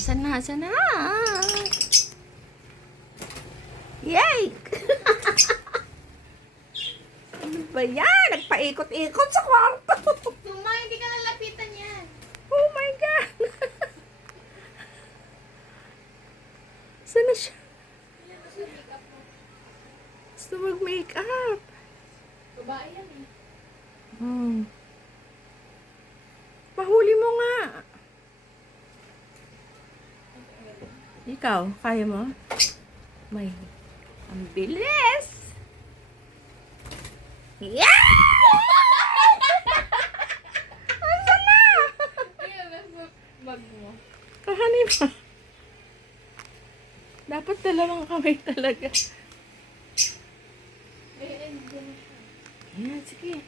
Sana, sana. Yay! Ano ba yan? Nagpaikot-ikot sa kwarto. Mama, hindi ka lalapitan yan. Oh my God! Sana siya? Yan, mas yung makeup mo. Gusto mag-makeup. Babae yan eh. Hmm. Pahuli mo nga. Ikaw, kaya mo? May, ang bilis! Yeah! Asan na? Ayun, nasa bag mo. Kahanin mo. Dapat dalawang kamay talaga. Ayun, dyan siya. Yan, sige.